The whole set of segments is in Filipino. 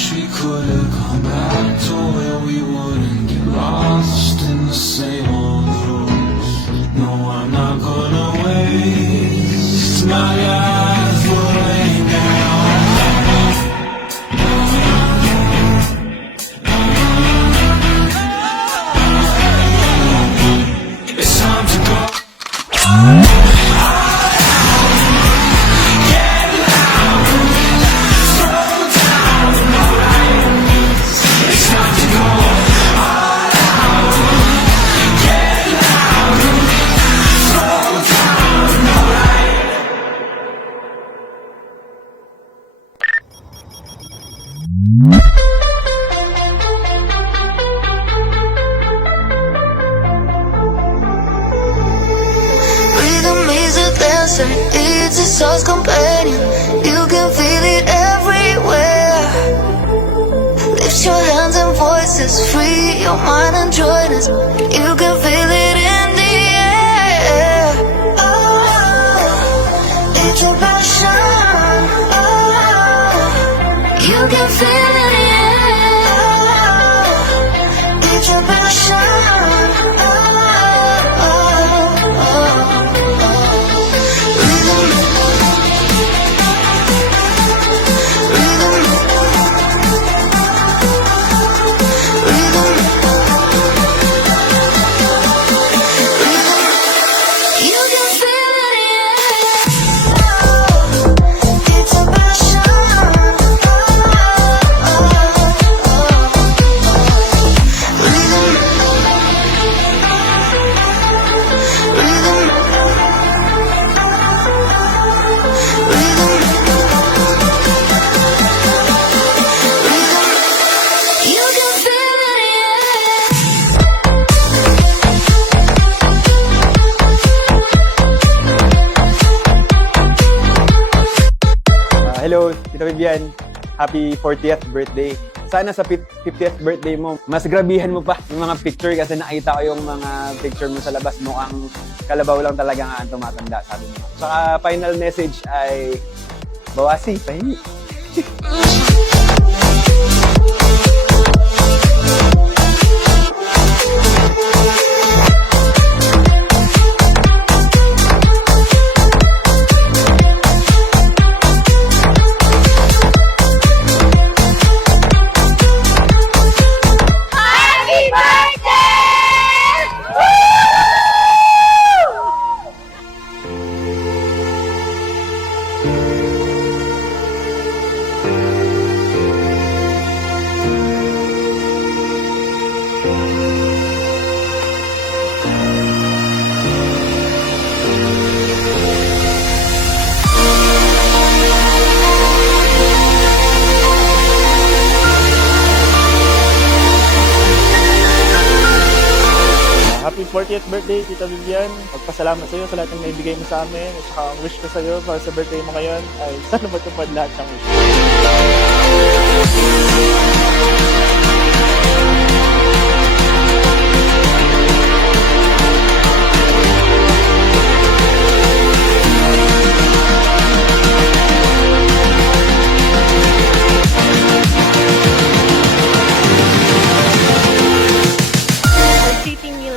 wish we could have gone back to where we wouldn't get lost in the same old rules. No, I'm not gonna waste my life laying down. It's time to go. It's a soul's companion. You can feel it everywhere. Lift your hands and voices, free your mind and join us. You can feel it in the air. Oh, it's a passion. Oh, you can feel it in the air. It's a passion. Hello, Tita Vivian. Happy 40th birthday. Sana sa 50th birthday mo, mas grabihan mo pa yung mga picture kasi nakita ko yung mga picture mo sa labas. Mukhang kalabaw lang talaga nga ang tumatanda, sabi mo. Saka final message ay bawasi, pahingi. Happy 40th birthday, Tita Vivian. Magpasalamat sa iyo sa lahat ng naibigay mo sa amin. At saka ang wish ko sa iyo para sa birthday mo ngayon ay sana matupad lahat ng wish.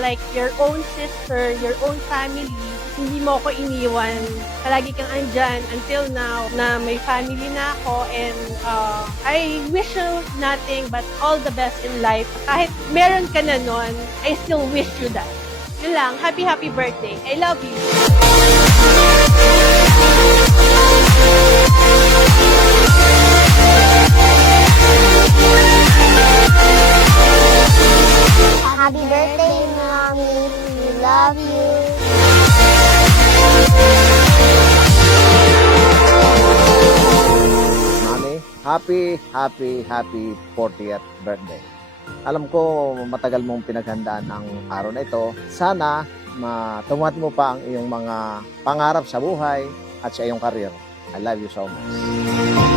Like your own sister, your own family, hindi mo ako iniwan. Palagi kang andyan until now na may family na ako and I wish you nothing but all the best in life. Kahit meron ka na nun, I still wish you that. Yun lang. Happy, happy birthday. I love you. Happy birthday, Mommy. We love you. Mommy, happy 40th birthday. Alam ko matagal mong pinaghandaan ang araw na ito. Sana matumat mo pa ang iyong mga pangarap sa buhay at sa iyong career. I love you so much.